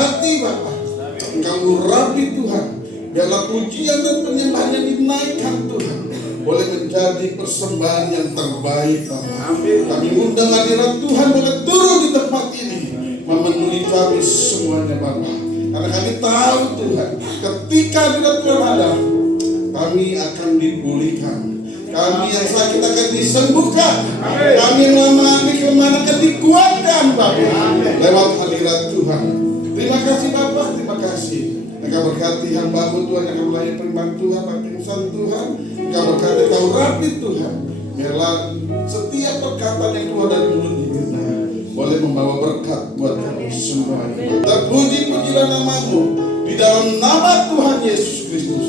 berkati Bapa. Engkau urapi Tuhan. Biarlah pujian dan penyembahan yang dinaikkan Tuhan boleh menjadi persembahan yang terbaik Bapa. Kami undang hadirat Tuhan boleh turun di tempat ini, memenuhi kami semuanya Bapa. Karena kami tahu Tuhan, ketika hadirat Tuhan ada, kami akan dipulihkan. Kami yang sakit akan disembuhkan. Kami yang mengalami kelemahan akan dikuatkan Bapa lewat hadirat Tuhan. Terima kasih Bapa, terima kasih. Engkau berkati hamba-Mu Tuhan yang akan melayani firman Tuhan, baptisan Tuhan. Engkau berkati, Engkau rapi Tuhan. Biarlah setiap perkataan yang keluar dari mulut kita boleh membawa berkat buat kami semua. Terpuji-pujilah nama-Mu di dalam nama Tuhan Yesus Kristus.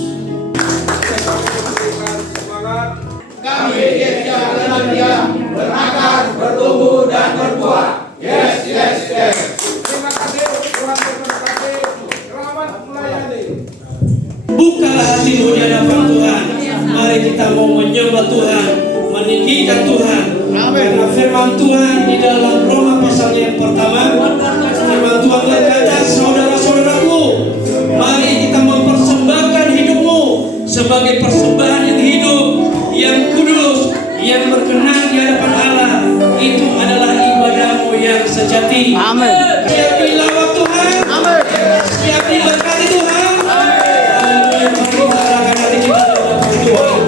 Kami diajak dengan Dia berakar, bertumbuh dan berbuah. Yes, yes, yes. Terima kasih Tuhan, berkati. Selamat melayani. Bukalah hatimu di hadapan Tuhan. Mari kita mau menyembah Tuhan, meninggikan Tuhan. Karena firman Tuhan di dalam Roma pasal yang pertama, firman Tuhan berkata, saudara-saudaraku, mari kita mempersembahkan hidupmu sebagai persembahan yang hidup, yang kudus, yang berkenan di hadapan Allah. Itu adalah ibadahmu yang sejati. Amin. Siap dilawat Tuhan. Amin. Siap diberkati Tuhan. Haleluya. Mari arahkan hati kita di hadapan Tuhan.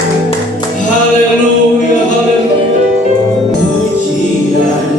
Haleluya, haleluya. Pujian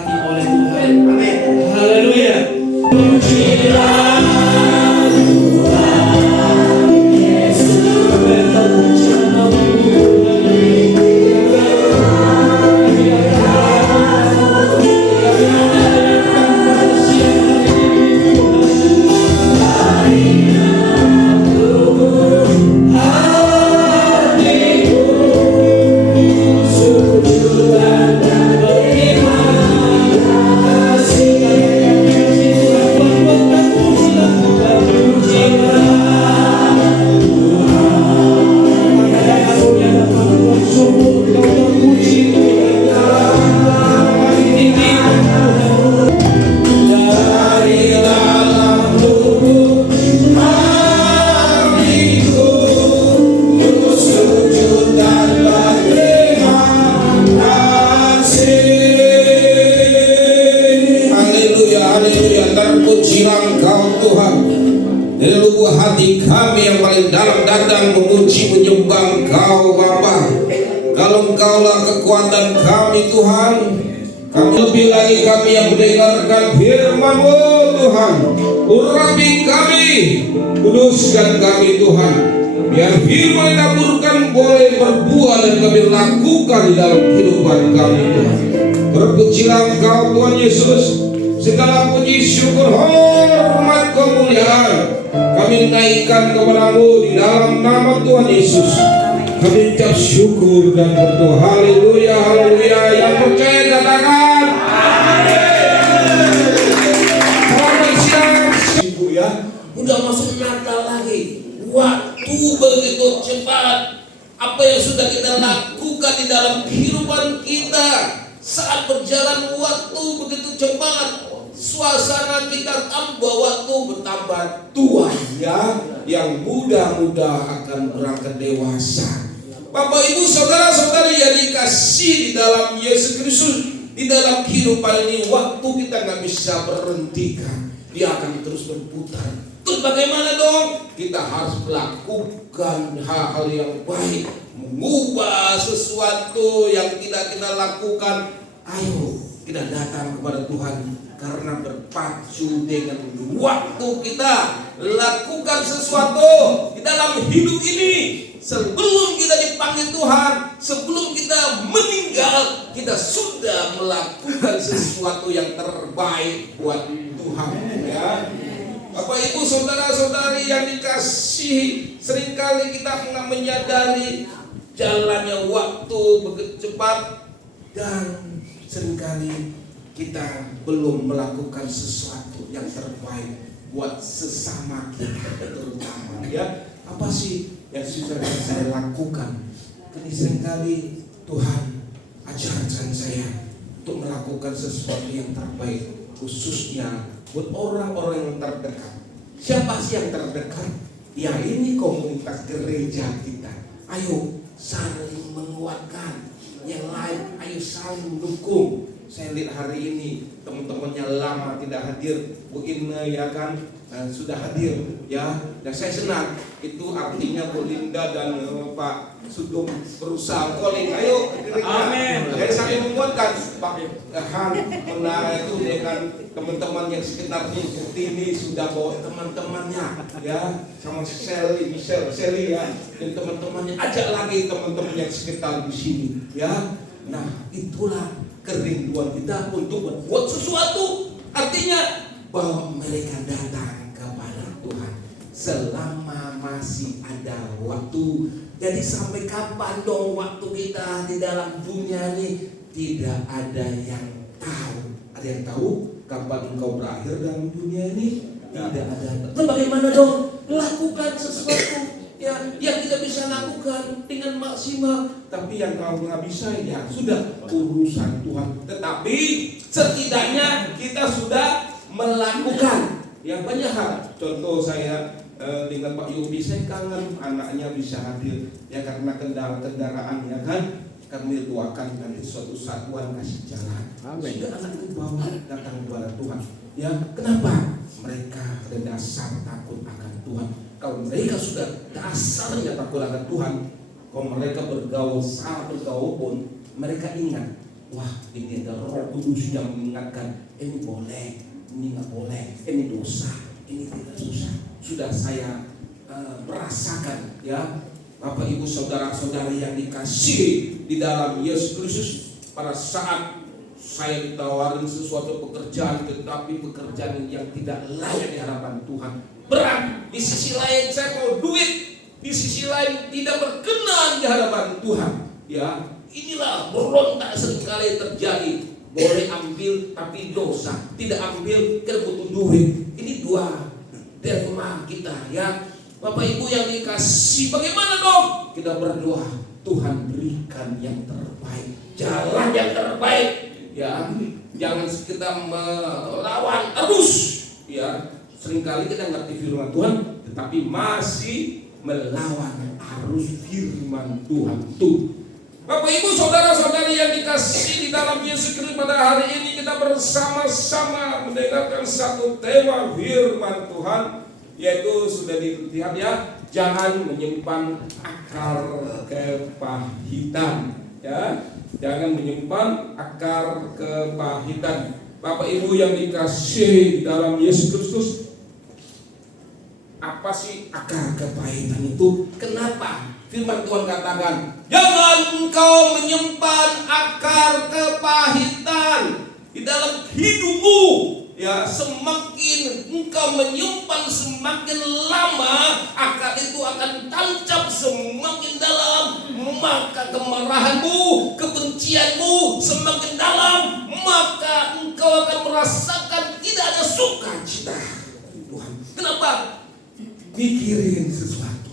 diberkati oleh Tuhan. Haleluya. Pujilah Tuhan Yesus, terpuji namamu. Terpujilah Engkau Tuhan. Dari lubuk hati kami yang paling dalam datang memuji menyembah Engkau Bapa. Kalau Engkaulah kekuatan kami Tuhan, kami lebih lagi kami yang mendengarkan firman-Mu Tuhan. Urapi kami, kuduskan kami Tuhan. Biar firman yang ditaburkan boleh berbuah dan kami lakukan di dalam kehidupan kami Tuhan. Terpujilah Engkau Tuhan Yesus. Segala puji, syukur, hormat, kemuliaan kami naikkan kepada-Mu di dalam nama Tuhan Yesus. Kami ucap syukur dan berdoa. Haleluya, haleluya. Yang percaya katakan amin. Selamat siang Ibu ya. Udah masuk Natal lagi. Waktu begitu cepat. Apa yang sudah kita lakukan di dalam kehidupan kita saat berjalan waktu begitu cepat. Suasana kita tambah, waktu bertambah tua ya. Yang muda-muda akan berangkat dewasa. Bapak Ibu saudara-saudari yang dikasih di dalam Yesus Kristus, di dalam kehidupan ini waktu kita nggak bisa berhentikan, dia akan terus berputar. Terus bagaimana dong? Kita harus melakukan hal-hal yang baik, mengubah sesuatu yang tidak kita lakukan. Ayo kita datang kepada Tuhan. Karena berpacu dengan waktu kita lakukan sesuatu di dalam hidup ini. Sebelum kita dipanggil Tuhan, sebelum kita meninggal, kita sudah melakukan sesuatu yang terbaik buat Tuhan ya. Bapak Ibu saudara-saudari yang dikasihi, seringkali kita pernah menyadari jalannya waktu begitu cepat dan seringkali kita belum melakukan sesuatu yang terbaik buat sesama kita terutama ya. Apa sih yang sudah saya lakukan? Karena seringkali Tuhan ajarkan saya untuk melakukan sesuatu yang terbaik, khususnya buat orang-orang yang terdekat. Siapa sih yang terdekat? Ya ini komunitas gereja kita. Ayo saling menguatkan, yang lain ayo saling mendukung. Saya lihat hari ini teman-temannya lama tidak hadir, Bu Inna ya kan sudah hadir ya, dan saya senang. Itu artinya Bu Linda dan Pak Sudung berusaha calling, ayo amin. Jadi saya menguatkan Pak Han Menara itu dengan teman-teman yang sekitarnya. Ini sudah bawa teman-temannya ya, sama Shelly ya, dan teman-temannya, ajak lagi teman-teman yang sekitar di sini ya. Nah itulah kerinduan kita untuk membuat sesuatu. Artinya bahwa mereka datang kepada Tuhan selama masih ada waktu. Jadi sampai kapan dong waktu kita di dalam dunia ini? Tidak ada yang tahu. Ada yang tahu kapan engkau berakhir dalam dunia ini? Tidak ada. Lalu bagaimana dong? Lakukan sesuatu yang kita bisa lakukan dengan maksimal. Tapi yang kau nggak bisa ya sudah urusan Tuhan. Tetapi setidaknya kita sudah melakukan yang banyak hal. Contoh saya dengan Pak Yubi, saya kangen anaknya bisa hadir ya, karena kendaraan ya kan. Kami doakan nanti suatu saat Tuhan kasih jalan. Sehingga anak itu bawa datang kepada Tuhan. Ya kenapa? Mereka ada dasar takut akan Tuhan. Kalau mereka sudah dasarnya takut akan Tuhan, kalau mereka bergaul, salah bergaul pun mereka ingat wah ini ada Roh Kudus yang mengingatkan, ini boleh, ini nggak boleh, ini dosa, ini tidak dosa. Sudah saya merasakan, ya Bapak Ibu saudara-saudari yang dikasihi di dalam Yesus Kristus, pada saat saya ditawarin sesuatu pekerjaan, tetapi pekerjaan yang tidak layak di hadapan Tuhan, berat. Di sisi lain saya mau duit, di sisi lain tidak berkenan di hadapan Tuhan. Ya, inilah berontak seringkali terjadi. Boleh ambil tapi dosa, tidak ambil kita butuh duit. Ini dua dilema kita, ya. Bapak Ibu yang dikasih, bagaimana dong? Kita berdoa, Tuhan berikan yang terbaik, jalan yang terbaik, ya. Jangan kita melawan terus, ya. Seringkali kita ngerti firman Tuhan, tetapi masih melawan arus firman Tuhan itu. Bapak Ibu saudara-saudari yang dikasih di dalam Yesus Kristus, pada hari ini kita bersama-sama mendengarkan satu tema firman Tuhan, yaitu sudah dilihat ya, jangan menyimpan akar kepahitan, ya, jangan menyimpan akar kepahitan. Bapak Ibu yang dikasih di dalam Yesus Kristus, apa sih akar kepahitan itu? Kenapa firman Tuhan katakan, jangan engkau menyimpan akar kepahitan di dalam hidupmu. Ya, semakin engkau menyimpan semakin lama, akar itu akan tancap semakin dalam, maka kemarahanmu, kebencianmu semakin dalam, maka engkau akan merasakan tidak ada sukacita. Tuhan, kenapa? Mikirin sesuatu.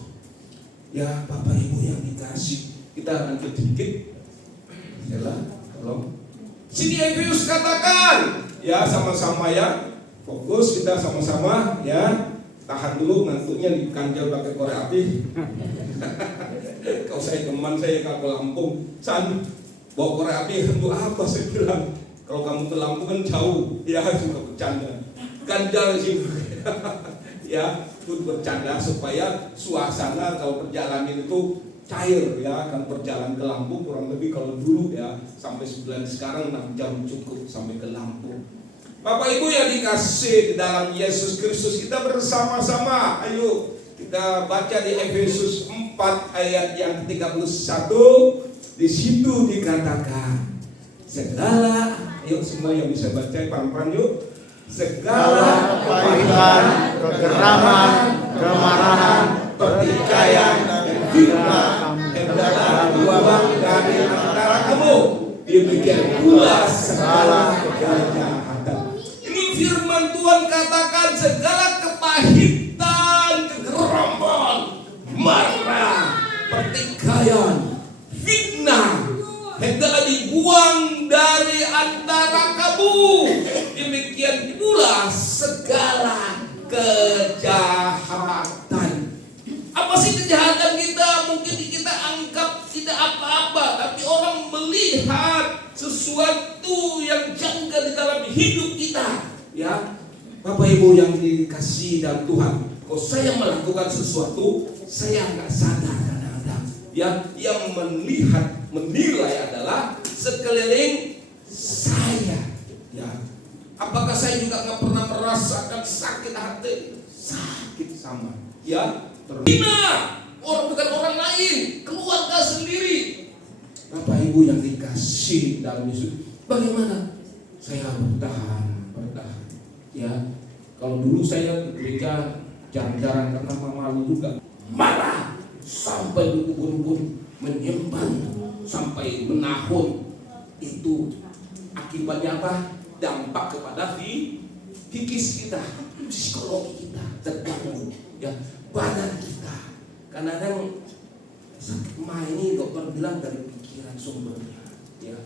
Ya, Bapak Ibu yang dikasih, kita lanjut sedikit. Yalah, tolong. Sini Efesus katakan, ya sama-sama ya, fokus kita sama-sama ya. Tahan dulu ngantuknya di kanjel pakai korek api. Kalau saya teman saya ke Lampung, San bawa korek api untuk apa? Saya bilang, kalau kamu ke Lampung kan jauh, ya suka bercanda. Ganjal sih, ya, itu bercanda supaya suasana kalau perjalanan itu cair, ya. Kan perjalanan ke Lampung kurang lebih kalau dulu ya sampai 9, sekarang 6 jam cukup sampai ke Lampung. Bapak Ibu yang dikasih di dalam Yesus Kristus, kita bersama-sama, ayo kita baca di Efesus 4 ayat yang 31. Di situ dikatakan segala, yuk semua yang bisa baca pelan-pelan yuk. Segala kepahitan, kegeraman, kemarahan, pertikaian, dan fitnah hendaklah dibuang dari antara kamu. Demikian pula segala kejahatan. Ini firman Tuhan katakan, segala kepahitan, kegeraman, marah, pertikaian, fitnah hendaklah dibuang dari antara kamu. Demikian pula segala kejahatan. Apa sih kejahatan kita? Mungkin kita anggap tidak apa-apa, tapi orang melihat sesuatu yang janggal di dalam hidup kita. Ya, Bapak Ibu yang dikasihi dalam Tuhan, kalau saya melakukan sesuatu, saya nggak sadar kadang-kadang. Ya, yang melihat, menilai adalah sekeliling saya. Ya, apakah saya juga nggak pernah merasakan sakit hati? Sakit sama. Ya, terhina. Orang bukan orang lain, keluarga sendiri. Bapak Ibu yang dikasih dalam Yesus, bagaimana? Saya bertahan. Ya, kalau dulu saya ketika jarang-jarang karena malu juga, marah sampai berkebun-kebun, menyimpan sampai menahun. Itu akibatnya apa? Dampak kepada fikis kita, psikologi kita terganggu, ya, badan kita. Kadang-kadang sakit mah ini dokter bilang dari pikiran sumbernya, ya.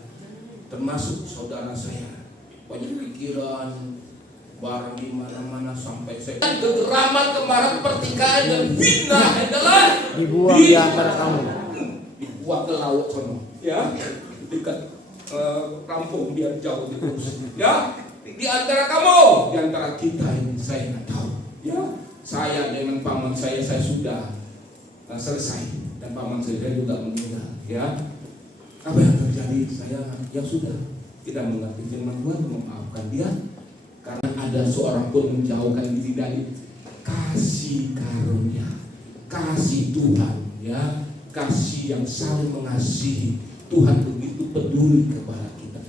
Termasuk saudara saya banyak pikiran, barang di mana-mana sampai saya kegeraman, kemarahan, pertikaian dan fitnah adalah dibuang di antara kamu. Dibuang ke laut sana, ya, dekat kampung biar jauh terus, ya. Di antara kamu, di antara kita ini saya nggak tahu, ya. Saya dengan paman saya sudah selesai dan paman saya juga meninggal, ya. Apa yang terjadi? Jadi saya yang sudah tidak mengerti firman Tuhan, memaafkan dia, karena ada seorang pun menjauhkan diri dari kasih karunia, kasih Tuhan, ya, kasih yang saling mengasihi. Tuhan begitu peduli kepada kita.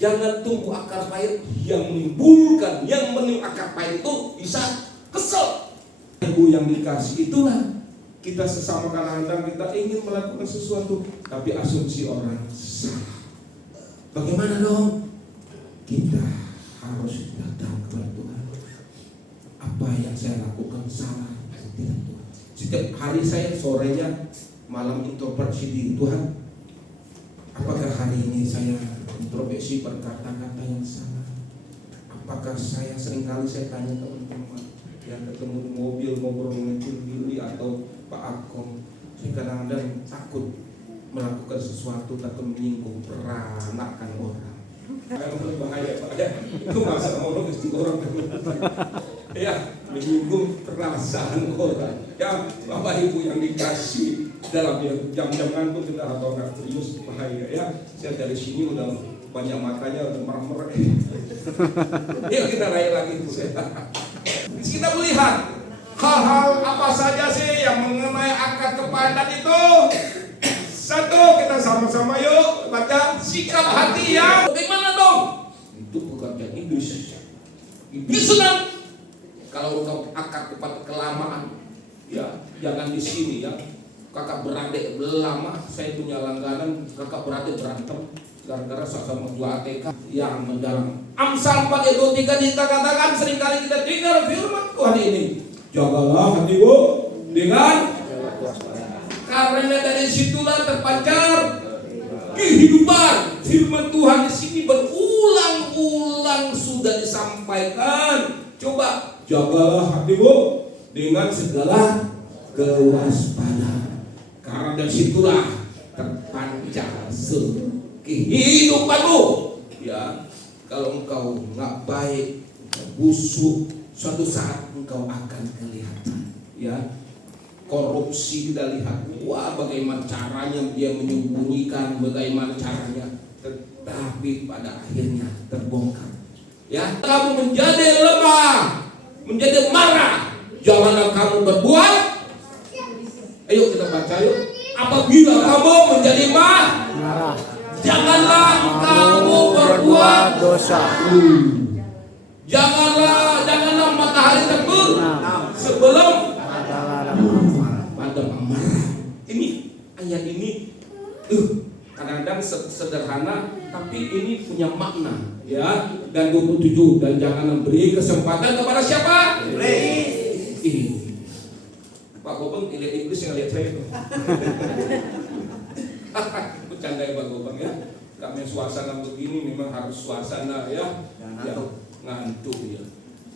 Jangan tunggu akar pahit yang menimbulkan, yang akar pahit itu bisa kesel. Ibu yang dikasih, itulah kita sesama kadang-kadang kita ingin melakukan sesuatu, tapi asumsi orang salah. Bagaimana dong? Kita harus datang kepada Tuhan. Apa yang saya lakukan salah atau tidak Tuhan? Setiap hari saya sorenya malam introspeksi diri, Tuhan, apakah hari ini saya introspeksi berkata-kata yang salah? Apakah saya seringkali saya tanya teman-teman yang ketemu di mobil ngobrol ngecil diri atau Pak Akong, saya kadang-kadang takut melakukan sesuatu takut menyinggung peranakan orang. Itu bahaya Pak ya. Itu masalah orang itu orang ya, menyinggung perasaan orang. Ya, Bapak Ibu yang dikasih dalam jam-jam ngantuk kita atau nggak serius bahaya ya. Saya dari sini udah banyak matanya udah merem-merem. Yuk kita raih lagi itu saya. Kita melihat hal-hal apa saja sih yang mengenai akar kepahitan itu. Satu, kita sama-sama yuk baca sikap hati yang bagaimana dong? Itu pekerjaan iblis. Iblis senang kalau engkau akar kepada kelamaan. Ya, jangan di sini ya. Kakak beradik lama, saya punya langganan kakak beradik berantem gara-gara sama dua ATK yang mendalam. Amsal 4 ayat 23 kita katakan seringkali kita dengar firman Tuhan ini. Jagalah hatimu dengan karena dari situlah terpancar kehidupan. Firman Tuhan di sini berulang-ulang sudah disampaikan. Coba jagalah hatimu dengan segala kewaspadaan. Karena dari situlah terpancar kehidupanmu. Ya, kalau engkau nggak baik, busuk, suatu saat engkau akan kelihatan. Ya. Korupsi kita lihat, wah bagaimana caranya dia menyembunyikan, bagaimana caranya, tetapi pada akhirnya terbongkar. Ya, kamu menjadi lemah, menjadi marah, janganlah kamu berbuat. Ayo kita baca yuk. Apabila kamu menjadi marah, janganlah kamu berbuat dosa. Janganlah matahari terbit sebelum pada amarah. Ini ayat ini kadang-kadang sederhana tapi ini punya makna ya. Dan 27, dan jangan beri kesempatan kepada siapa? Iblis. Pak Gobang lihat iblis yang lihat saya. Bercanda ya Pak Gobang ya. Kami suasana begini memang harus suasana ya. Ngantuk ya.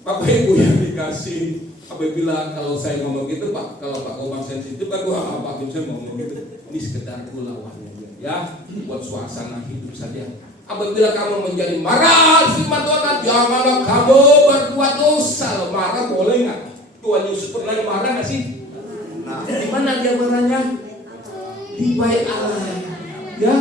Bapak Ibu yang dikasih, apabila kalau saya ngomong gitu Pak, kalau Pak Gobang sensitif Pak gua apa saya ngomong gitu. Ini sekedar kulawannya ya, buat suasana hidup saja. Apabila kamu menjadi marah, firman Tuhan, janganlah kamu berbuat dosa. Marah boleh nggak? Tuhan Yesus pernah marah nggak sih? Di mana dia marahnya? Di bait Allah ya,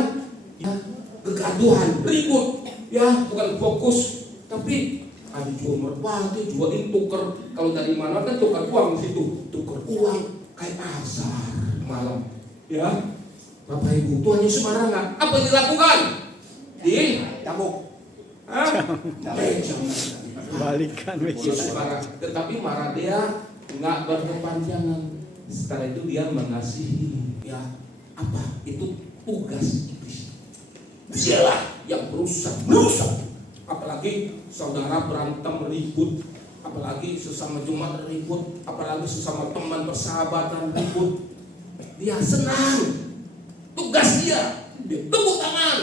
kegaduhan, ribut ya, bukan fokus. Tapi ada jual merpati, jual ini tuker. Kalau dari mana kan tukar uang di situ, tukar uang kayak asar malam. Ya, Bapak Ibu, Tuhan Yesus marah nggak? Apa yang dilakukan? Dicambuk. Balikan Yesus marah, tetapi marah dia nggak berkepanjangan. Setelah itu dia mengasihi. Ya, apa? Itu tugas iblis. Dialah yang merusak. Apalagi saudara berantem ribut, apalagi sesama jemaat ribut, apalagi sesama teman persahabatan ribut, dia senang. Tugas dia tepuk tangan,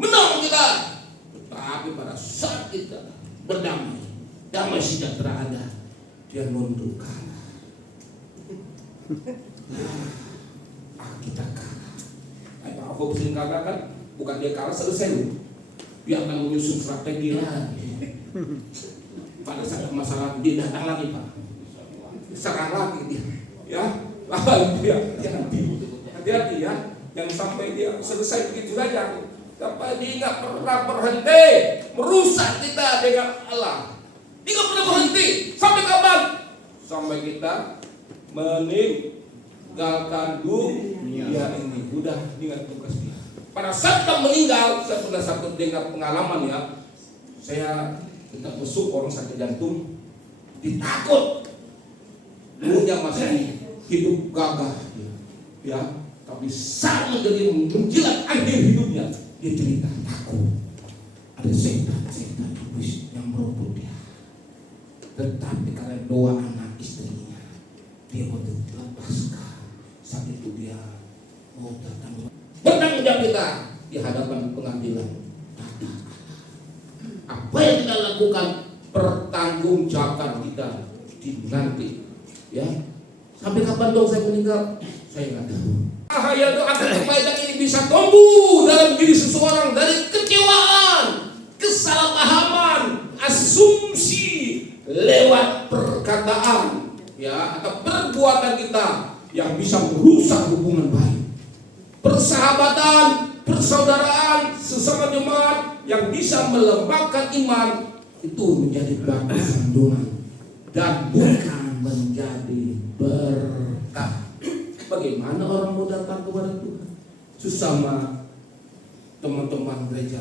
menang kita. Tetapi pada saat kita berdamai, damai sejahtera ada, dia nunduk kalah. Kita kalah. Pak Ahok sering katakan, bukan dia kalah selesai. Dia akan menyusun strategi lagi. Pada saat masalah dia datang lagi Pak, serang lagi dia. Ya, hati-hati ya. yang sampai dia selesai begitu saja. Tapi dia nggak pernah berhenti merusak kita dengan Allah. Dia nggak pernah berhenti. Sampai kapan? Sampai kita meninggalkan dunia ini. Udah ingat tugas dia. Pada saat kita meninggal, saya pernah satu dengar pengalaman ya. Saya tidak besuk orang sakit jantung, ditakut. Dulunya masih hidup gagah, ya. Tapi saat menjadi menjelang akhir hidupnya, dia cerita takut. Ada setan yang merebut dia. Tetapi karena doa anak istrinya, dia mau dilepaskan. Saat itu dia mau bertanggung jawab kita di hadapan pengadilan. Apa yang kita lakukan, pertanggungjawabkan kita di nanti. Ya, sampai kapan dong saya meninggal? Saya nggak tahu. Bahaya doa kebaikan ini bisa tumbuh dalam diri seseorang dari kecewaan, kesalahpahaman, asumsi lewat perkataan, ya, atau perbuatan kita yang bisa merusak hubungan baik, persahabatan, persaudaraan sesama jemaat yang bisa melembabkan iman itu menjadi batu sandungan dan bukan menjadi berkah. Bagaimana orang mau datang kepada Tuhan? Sesama teman-teman gereja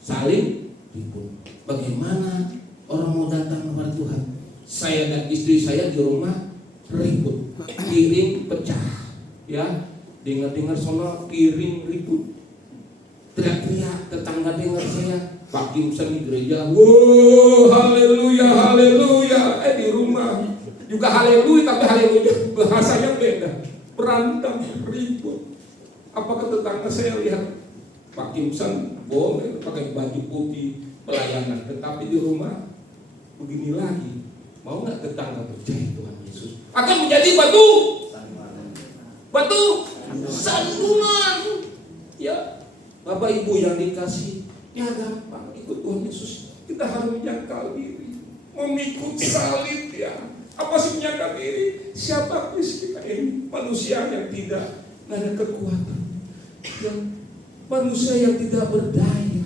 saling ribut. Bagaimana orang mau datang kepada Tuhan? Saya dan istri saya di rumah ribut, piring pecah, ya. Dengar-dengar soal piring ribut, teriak-teriak, tetangga dengar saya Pak Kimsen di gereja, wow, haleluya, haleluya. Di rumah juga haleluya, tapi haleluya bahasanya beda, berantem, ribut. Apakah tetangga saya lihat Pak Kimsen boleh pakai baju putih pelayanan, tetapi di rumah begini lagi? Mau nggak tetangga percaya Tuhan Yesus? Akan menjadi batu sandungan. Ya, Bapak Ibu yang dikasih, ya gampang ikut Tuhan Yesus. Kita harus menyangkal diri, memikul salib ya. Apa sih menyangkal diri? Siapa kita ini? Manusia yang tidak ada kekuatan, yang manusia yang tidak berdaya.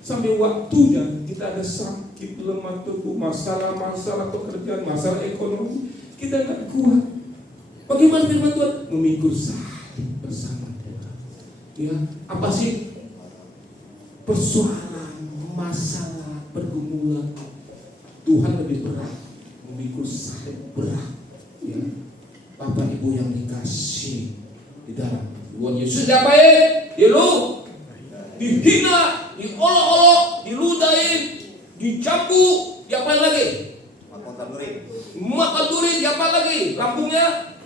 Sampai waktunya kita ada sakit, lemah tubuh, masalah pekerjaan, masalah ekonomi, kita nggak kuat. Bagaimana firman Tuhan? Memikul salib bersama Tuhan. Ya, apa sih persoalan, masalah, pergumulan? Tuhan lebih berat, memikul salib berat. Ya, Bapak Ibu yang dikasih di dalam Tuhan Yesus, apa ya? Dihina, diolok-olok, diludahin, dicambuk, diapain lagi? Makan duri, diapain lagi? Lambungnya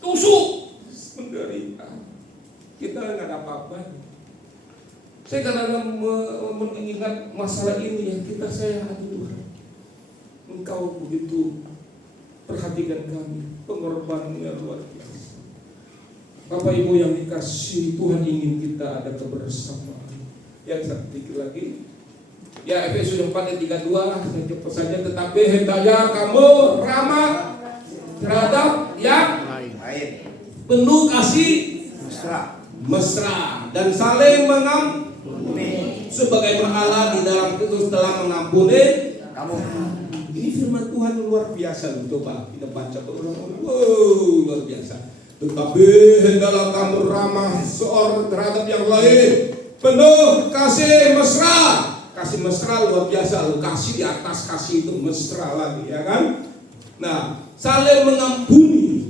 tusuk, menderita. Kita nggak ada apa-apa. Saya kadang-kadang mengingat masalah ini yang saya Tuhan, Engkau begitu perhatikan kami, pengorbanannya luar biasa. Bapak Ibu yang dikasihi Tuhan, ingin kita ada kebersamaan. Yang sedikit lagi, ya Efesus 4 ayat 32, saya cepat saja. Tetapi hendaknya kamu ramah terhadap yang lain, penuh kasih mesra dan saling mengampuni, sebagaimana Allah di dalam Kristus telah mengampuni kamu. Ini firman Tuhan luar biasa. Coba kita baca berulang-ulang. Wow, luar biasa. Tetapi hendaklah kamu ramah seorang terhadap yang lain, penuh kasih mesra. Kasih mesra luar biasa. Lu kasih di atas kasih itu mesra lagi, ya kan? Nah, saling mengampuni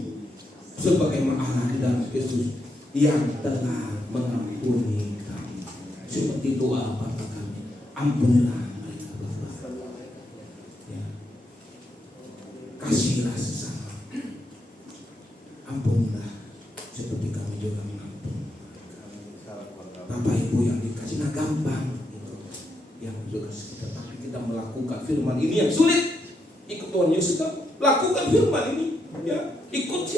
sebagaimana Allah di dalam Kristus yang telah mengampuni kami. Seperti doa Bapa kami, ampunilah mereka Bapa. Ya. Kasihlah sesama, ampunilah seperti kami juga mengampuni. Bapak Ibu yang dikasih, nah gampang gitu. Yang juga kita, tapi kita melakukan firman ini yang sulit. Ikut Tuhan Yesus, lakukan firman ini, ya. Ikut,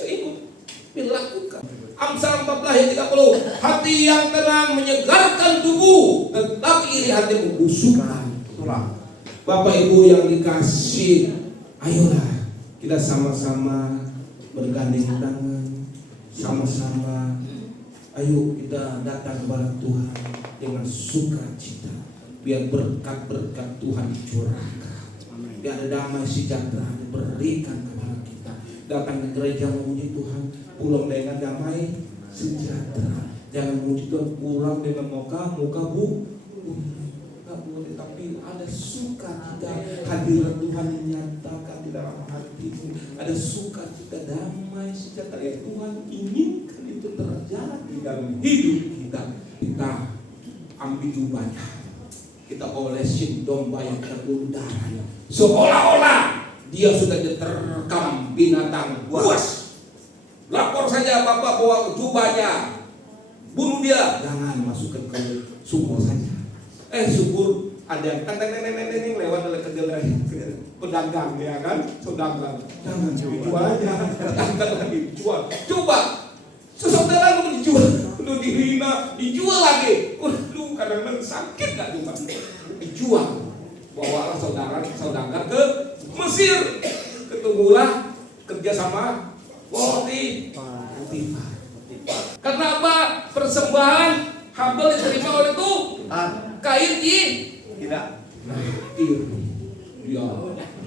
dilakukan. Amsal 14 ayat 30. Hati yang tenang menyegarkan tubuh, tetapi iri hati membusukkan tulang. Bapak Ibu yang dikasih, ayolah kita sama-sama bergandeng tangan, sama-sama Ayo kita datang kepada Tuhan dengan sukacita. Biar berkat-berkat Tuhan dicurahkan. Biar ada damai sejahtera diberikan kepada kita. Datang ke gereja memuji Tuhan, pulang dengan damai sejahtera. Jangan memuji Tuhan pulang dengan muka bu. Tapi ada sukacita, hadirat Tuhan dinyatakan di dalam hatimu. Ada sukacita, damai sejahtera yang Tuhan inginkan itu terjadi dalam hidup kita. Kita ambil jubahnya, kita olesin domba yang terbulu darahnya, seolah-olah dia sudah diterkam binatang buas. Lapor saja Bapak bawa jubahnya, bunuh dia. Jangan masukkan ke sumur saja. Syukur ada yang teng lewat oleh pedagang ya kan, pedagang. Jangan dijual aja, jangan lagi dijual. Coba sesaudara lu dijual, lu dihina, dijual lagi. Lu kadang-kadang sakit gak cuma dijual. Bawalah saudara ke Mesir, ketemulah kerjasama Potifar. Karena apa? Persembahan Habel diterima oleh Tuhan. Kain tidak. Ya,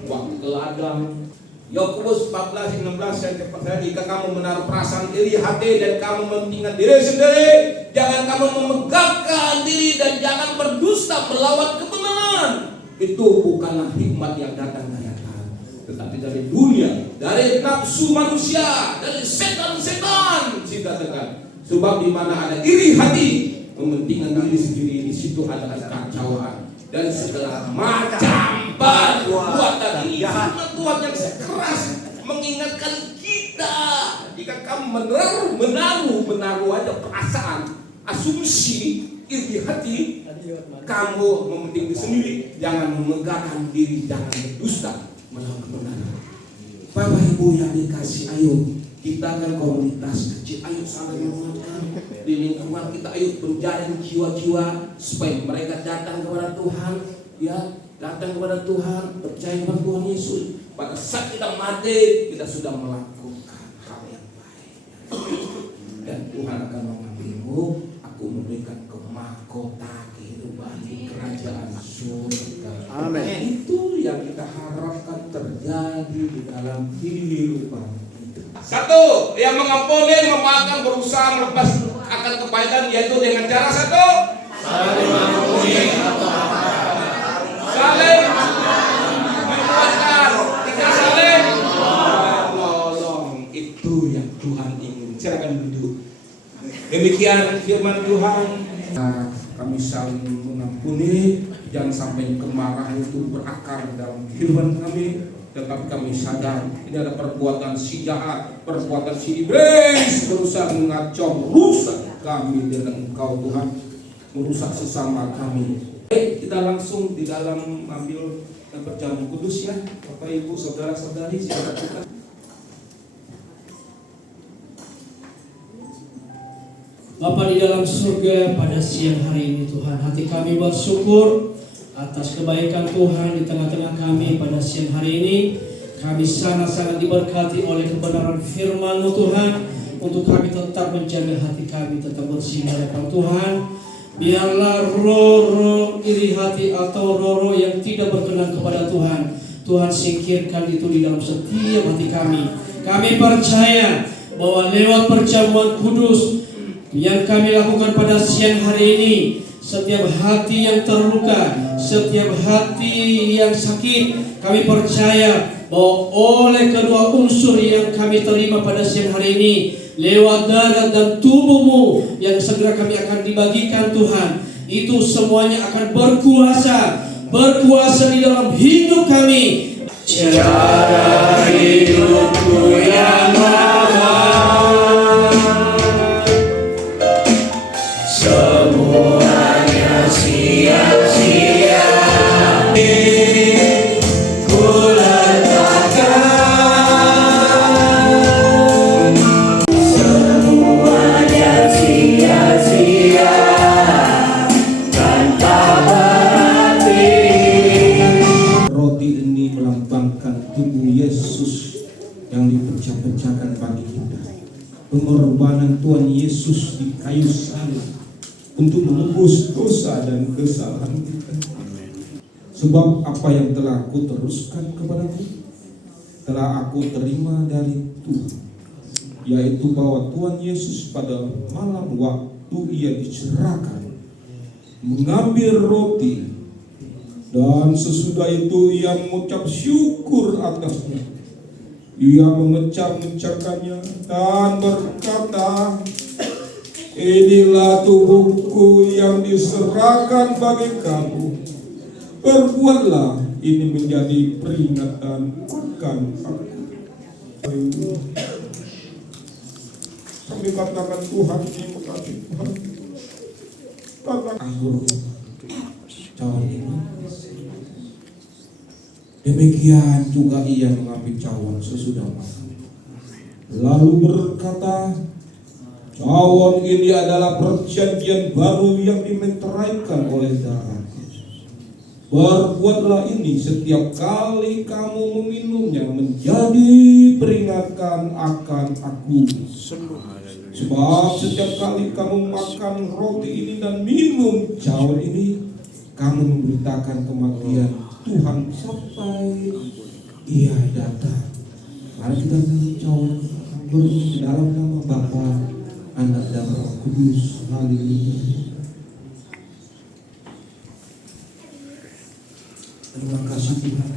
waktu ke ladang. Yakobus 14:16 dan cepat saja, jika kamu menaruh perasaan iri hati dan kamu mementingkan diri sendiri, jangan kamu memegahkan diri dan jangan berdusta melawan kebenaran. Itu bukanlah hikmat yang datang dari Allah, tetapi dari dunia, dari nafsu manusia, dari setan-setan. Dikatakan, sebab di mana ada iri hati, mementingkan diri sendiri, di situ ada kekacauan dan segala macam perbuatan jahat. Tuhan yang keras mengingatkan kita, jika kamu menaruh aja perasaan, asumsi, iri hati, kamu mementingkan diri sendiri, jangan memegahkan diri, jangan berdusta melawan kebenaran. Bapak Ibu yang dikasih, ayo kita kan komunitas kecil, ayo saling menguatkan di lingkungan kita, ayo menjalin jiwa-jiwa supaya mereka datang kepada Tuhan, ya, datang kepada Tuhan, percaya kepada Tuhan Yesus. Pada saat kita mati, kita sudah melakukan hal yang baik, dan Tuhan akan mengambilmu. Aku memberikan ke mahkota kehidupan di kerajaan surga. Amin. Itu yang kita harapkan terjadi di dalam kehidupan. Satu, yang mengampuni, memaafkan, berusaha melepas akan kebaikan, yaitu dengan cara satu, saling mengampuni, saling menguatkan, tiga saling menolong. Itu yang Tuhan ingin. Silakan duduk. Demikian firman Tuhan. Kami saling mengampuni, jangan sampai kemarahan itu berakar dalam kehidupan kami. Tetapi kami sadar ini ada perbuatan si jahat, perbuatan si iblis berusaha mengacau, merusak kami dengan Engkau Tuhan, merusak sesama kami. Baik, kita langsung di dalam ambil perjamuan kudus ya, Bapak Ibu, saudara-saudari, silakan kita. Bapa di dalam surga, pada siang hari ini Tuhan, hati kami bersyukur atas kebaikan Tuhan di tengah-tengah kami pada siang hari ini. Kami sangat-sangat diberkati oleh kebenaran firman-Mu Tuhan, untuk kami tetap menjaga hati kami tetap bersih di hadapan Tuhan. Biarlah roh-roh iri hati atau roh-roh yang tidak berkenan kepada Tuhan, Tuhan singkirkan itu di dalam setiap hati kami. Kami percaya bahwa lewat perjamuan kudus yang kami lakukan pada siang hari ini, setiap hati yang terluka, setiap hati yang sakit, kami percaya bahwa oleh kedua unsur yang kami terima pada siang hari ini, lewat darah dan tubuh-Mu yang segera kami akan dibagikan Tuhan, itu semuanya akan berkuasa di dalam hidup kami. Cara hidupku yang lama, semuanya sia-sia. pengorbanan Tuhan Yesus di kayu salib untuk menebus dosa dan kesalahan kita. Sebab apa yang telah aku teruskan kepadamu telah aku terima dari Tuhan, yaitu bahwa Tuhan Yesus pada malam waktu ia diserahkan mengambil roti, dan sesudah itu ia mengucap syukur atasnya. Ia memecah-mecahkannya dan berkata, "Inilah tubuhku yang diserahkan bagi kamu. Perbuatlah ini menjadi peringatan akan aku." Kami katakan Tuhan, terima kasih Tuhan. Anggur cawan ini. Demikian juga ia mengambil cawan sesudah makan, lalu berkata, "Cawan ini adalah perjanjian baru yang dimeteraikan oleh darah. Berbuatlah ini setiap kali kamu meminumnya menjadi peringatan akan aku. Sebab setiap kali kamu makan roti ini dan minum cawan ini, kamu memberitakan kematian Tuhan sampai ia datang." Mari kita minum cawan anggur di dalam nama Bapa, Anak dan Roh Kudus. Haleluya. Terima kasih Tuhan.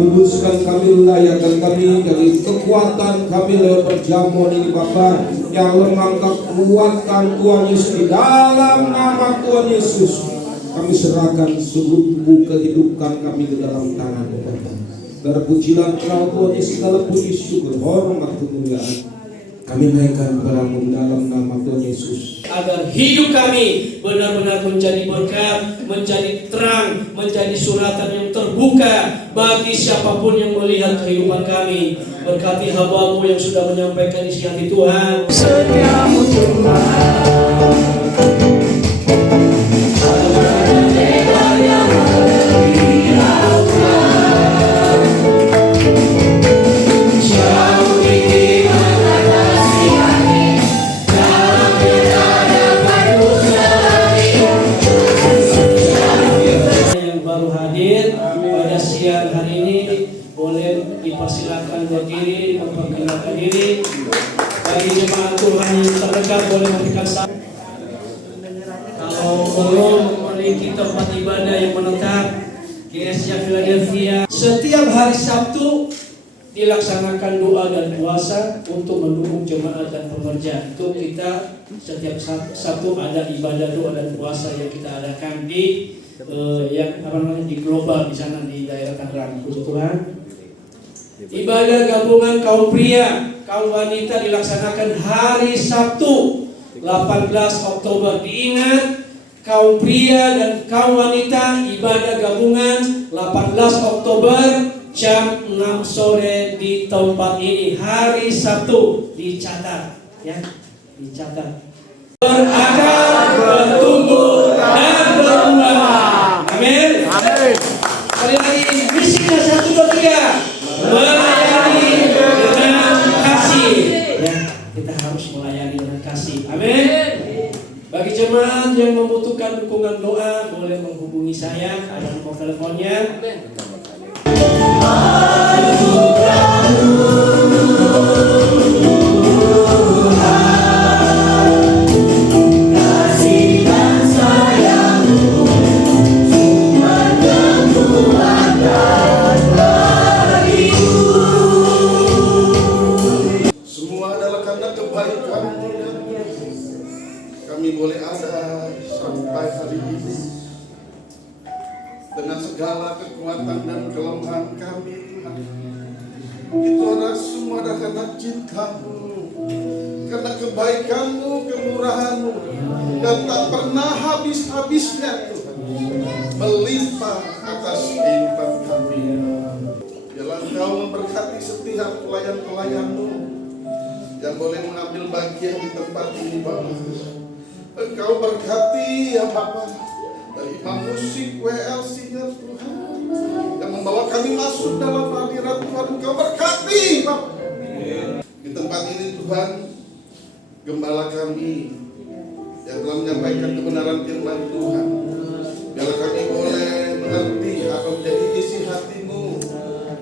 Kuduskan kami, layakkan kami dari kekuatan kami lewat perjamuan ini Bapa, yang lemah kekuatan Tuhan Yesus di dalam nama Tuhan Yesus. Kami serahkan seluruh kehidupan kami ke dalam tangan Bapa. Terpujilah Engkau Tuhan Yesus, dalam puji syukur, hormat, kemuliaan kami naikkan kepadamu dalam nama Tuhan Yesus, agar hidup kami benar-benar menjadi berkat, menjadi terang, menjadi suratan yang terbuka bagi siapapun yang melihat kehidupan kami. Berkati hamba-Mu yang sudah menyampaikan isi hati Tuhan. Setiamu Tuhan. Dipersilakan berdiri, memperkenalkan diri. Bagi jemaat Tuhan yang terdekat boleh memberikan salam. Kalau belum memiliki tempat ibadah yang menetap, Gereja Philadelphia setiap hari Sabtu dilaksanakan doa dan puasa untuk mendukung jemaat dan pekerja. Itu kita setiap Sabtu ada ibadah doa dan puasa yang kita adakan di di global di sana di daerah Tangerang. Puji Tuhan. Ibadah gabungan kaum pria, kaum wanita dilaksanakan hari Sabtu 18 Oktober. Diingat, kaum pria dan kaum wanita ibadah gabungan 18 Oktober jam 6 sore di tempat ini. Hari Sabtu, dicatat ya, dicatat. Berakar, bertumbuh dan berbuah. Amin. Sekali lagi, misinya 1, 2, 3. Melayani dengan kasih. Ya, kita harus melayani dengan kasih. Amin. Bagi jemaat yang membutuhkan dukungan doa, boleh menghubungi saya. Ada nomor teleponnya. Kasih dan sayang boleh ada sampai hari ini dengan segala kekuatan dan kelemahan kami, Tuhan. Itu adalah semua karena cinta-Mu, karena kebaikan-Mu, kemurahan-Mu, dan tak pernah habis-habisnya, Tuhan, melimpah atas kehidupan kami. Biarlah Engkau memberkati setiap pelayan-pelayan-Mu yang boleh mengambil bagian di tempat ini, Bapa. Engkau berkati ya Bapa, dari imam musik WLC-nya Tuhan, yang membawa kami masuk dalam hadirat Tuhan. Engkau berkati Bapa. Di tempat ini Tuhan, gembala kami yang telah menyampaikan kebenaran firman Tuhan, biarlah kami boleh mengerti apa menjadi isi hati-Mu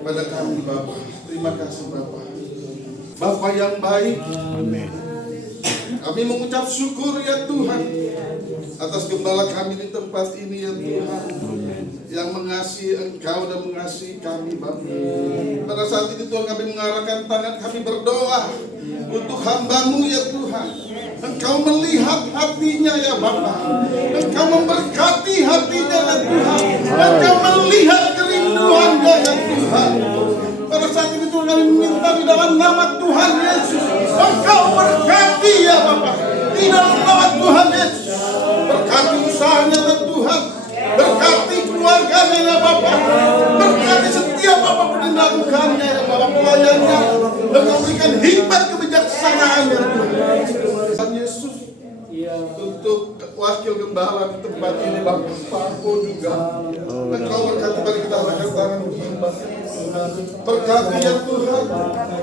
pada kami, Bapa. Terima kasih Bapa. Bapa yang baik, amin. Kami mengucap syukur ya Tuhan atas gembala kami di tempat ini ya Tuhan, yang mengasihi Engkau dan mengasihi kami Bapa. Pada saat ini Tuhan, kami mengarahkan tangan kami berdoa untuk hamba-Mu ya Tuhan. Engkau melihat hatinya ya Bapa, Engkau memberkati hatinya ya Tuhan, Engkau melihat kerinduannya ya Tuhan. Pada saat ini Tuhan, kami meminta di dalam nama Tuhan Yesus, Engkau berkati ya Bapa, di dalam nama Tuhan Yesus. Berkati usahanya ya Tuhan, berkati keluarganya ya Bapa, berkati setiap Bapa penindakannya ya Bapa, pelayannya, dan memberikan hikmat kebijaksanaan ya Tuhan Yesus. Untuk wakil gembala di tempat ini Bapak Papo juga, Engkau berkati, bagi kita angkat tangan Tuhan. Berkati ya Tuhan,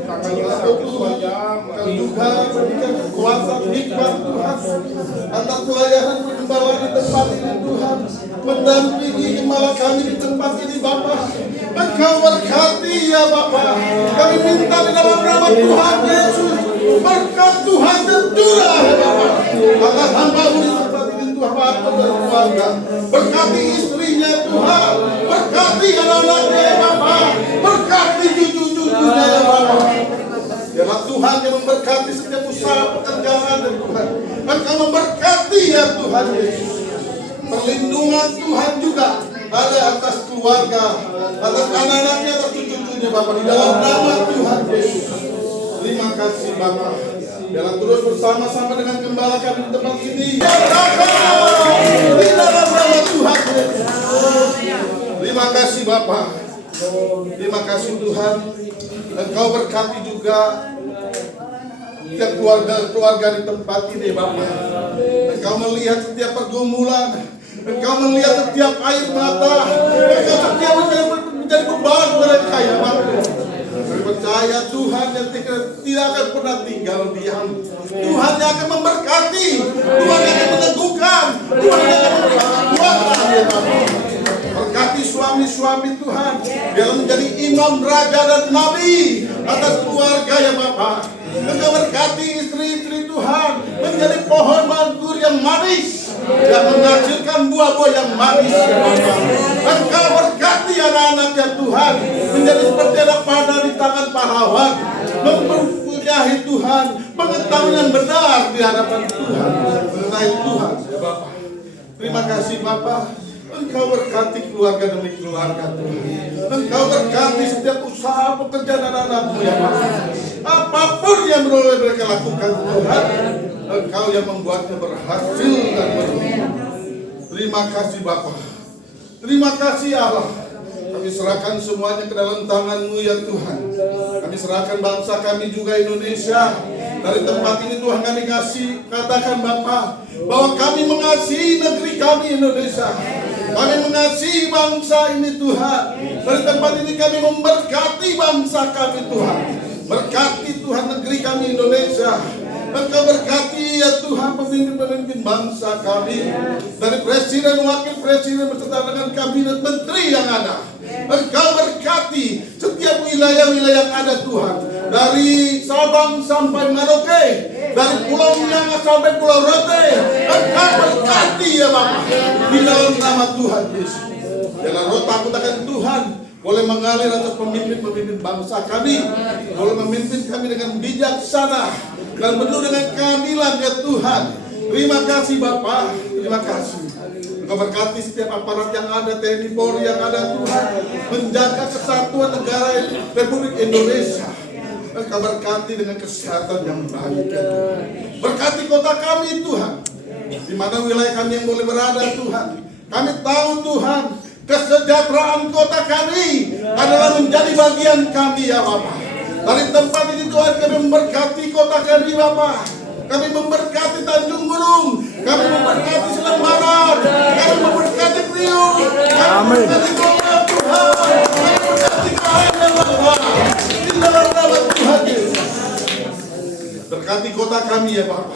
Engkau juga berikan kekuatan hikmat Tuhan atas pelayanan gembala di tempat ini Tuhan, mendampingi gembala kami di tempat ini Bapak. Engkau berkati ya Bapak, kami minta di dalam nama Tuhan Yesus, berkat Tuhan tercurah ya Bapak atas hamba-Mu di tempat ini Tuhan, Bapak dan keluarga. Berkati istrinya Tuhan, berkati anak-anaknya ya Bapak, berkati cucu-cucunya ya Bapak. Biarlah Tuhan yang memberkati setiap usaha pekerjaan dan Tuhan, Engkau memberkati ya Tuhan Yesus. Perlindungan Tuhan juga ada atas keluarga, atas anak-anaknya, atas cucu-cucunya Bapak, di dalam nama Tuhan Yesus. Terima kasih Bapak. Biarlah terus bersama-sama dengan gembala kami di tempat ini, di dalam nama Tuhan Yesus. Terima kasih Bapak. Terima kasih Tuhan. Engkau berkati juga setiap keluarga di tempat ini Bapak. Engkau melihat setiap pergumulan, Engkau melihat setiap air mata, Engkau setiap menjadi beban mereka ya Bapak. Kami percaya Tuhan yang tidak akan pernah tinggal diam. Tuhan yang akan memberkati, Tuhan yang akan meneguhkan, Tuhan yang akan memperkuatkan ya Bapak. Berkati suami-suami Tuhan, biar menjadi imam, raja dan nabi atas keluarga ya Bapak. Engkau berkati istri-istri Tuhan menjadi pohon anggur yang manis, yang menghasilkan buah-buah yang manis ya Bapak. Engkau berkati anak-anaknya Tuhan menjadi seperti anak panah di tangan pahlawan, mempunyai Tuhan pengetahuan yang benar di hadapan Tuhan mengenai Tuhan ya Bapak. Terima kasih Bapak. Engkau berkati keluarga demi keluarga Tuhan. Engkau berkati setiap usaha pekerjaan anak-anak-Mu ya Bapak. Apapun yang boleh mereka lakukan Tuhan, Engkau yang membuatnya berhasil dan beruntung. Terima kasih Bapak. Terima kasih Allah. Kami serahkan semuanya ke dalam tangan-Mu ya Tuhan. Kami serahkan bangsa kami juga Indonesia. Dari tempat ini Tuhan kami katakan Bapak, bahwa kami mengasihi negeri kami Indonesia. Kami mengasihi bangsa ini Tuhan. Dari tempat ini kami memberkati bangsa kami Tuhan. Berkati Tuhan negeri kami Indonesia. Engkau berkati ya Tuhan pemimpin-pemimpin bangsa kami, dari presiden, wakil presiden beserta dengan kabinet menteri yang ada. Engkau berkati setiap wilayah-wilayah yang ada Tuhan, dari Sabang sampai Merauke, dari Pulau Miangas sampai Pulau Rote. Engkau berkati ya Bapak, di dalam nama Tuhan Yesus. Jangan roh takut akan Tuhan boleh mengalir atas pemimpin-pemimpin bangsa kami, boleh memimpin kami dengan bijaksana dan penuh dengan keadilan ya Tuhan. Terima kasih Bapa, terima kasih. Engkau berkati setiap aparat yang ada, TNI Polri yang ada Tuhan, menjaga kesatuan negara Republik Indonesia. Engkau berkati dengan kesehatan yang baik ya Tuhan. Berkati kota kami Tuhan, di mana wilayah kami yang boleh berada Tuhan. Kami tahu Tuhan, kesejahteraan kota kami adalah menjadi bagian kami ya Bapa. Dari tempat ini Tuhan kami memberkati kota kami Bapa. Kami memberkati Tanjung Burung, kami memberkati Selang Barat, kami memberkati Priok, kami memberkati Kota Tuhan, kami memberkati KM Bapa. Di dalam nama Tuhan Yesus. Berkati kota kami ya Bapa.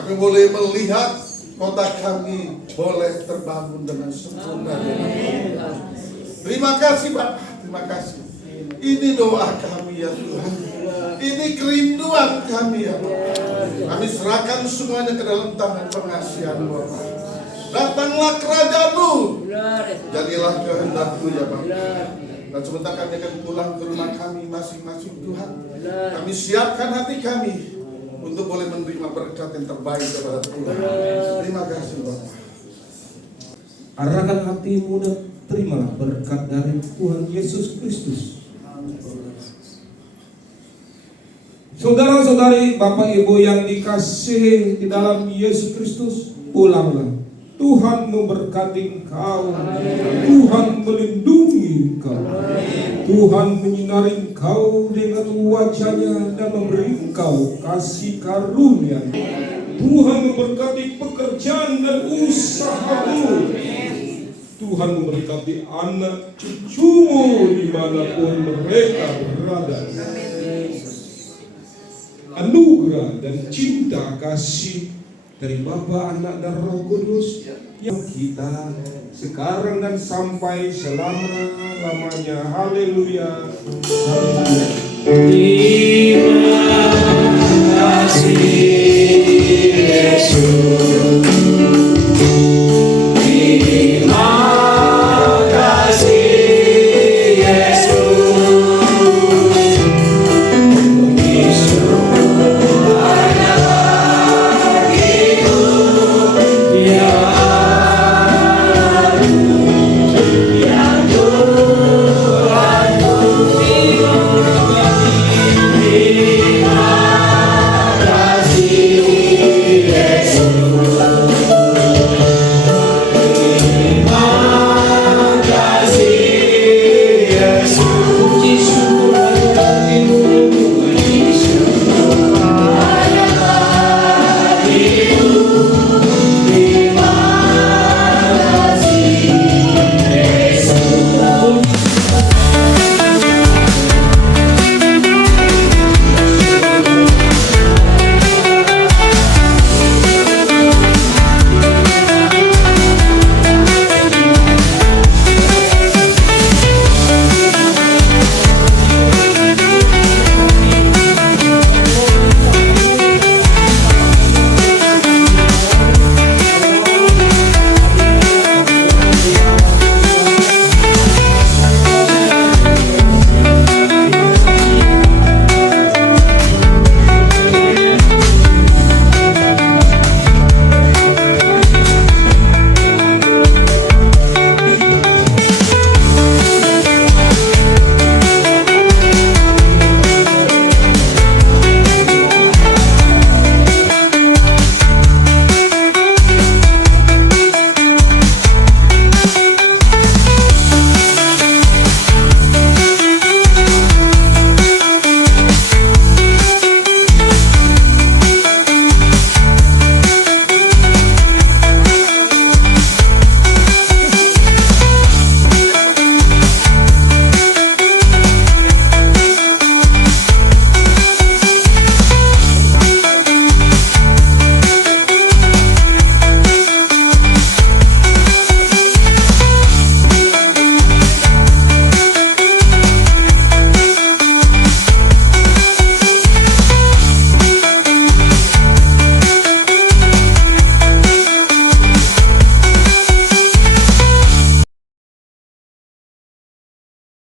Kami boleh melihat kota kami boleh terbangun dengan sempurna. Terima kasih Bapa, terima kasih. Ini doa kami ya Tuhan. Ini kerinduan kami ya Bapa. Kami serahkan semuanya ke dalam tangan pengasihan Bapa. Datanglah kerajaan-Mu. Jadilah kehendak-Mu ya Bapa. Dan sebentar kami akan pulang ke rumah kami masing-masing Tuhan. Kami siapkan hati kami untuk boleh menerima berkat yang terbaik daripada Tuhan. Terima kasih Bapa. Arahkan hatimu dan terimalah berkat dari Tuhan Yesus Kristus. Saudara-saudari, Bapak Ibu yang dikasihi di dalam Yesus Kristus, pulanglah. Tuhan memberkati engkau, Tuhan melindungi engkau, Tuhan menyinari engkau dengan wajah-Nya dan memberi engkau kasih karunia. Tuhan memberkati pekerjaan dan usahamu. Tuhan memberkati anak cucumu dimanapun mereka berada. Anugerah dan cinta kasih dari Bapa, Anak dan Roh Kudus yang kita sekarang dan sampai selama-lamanya. Haleluya. Haleluya.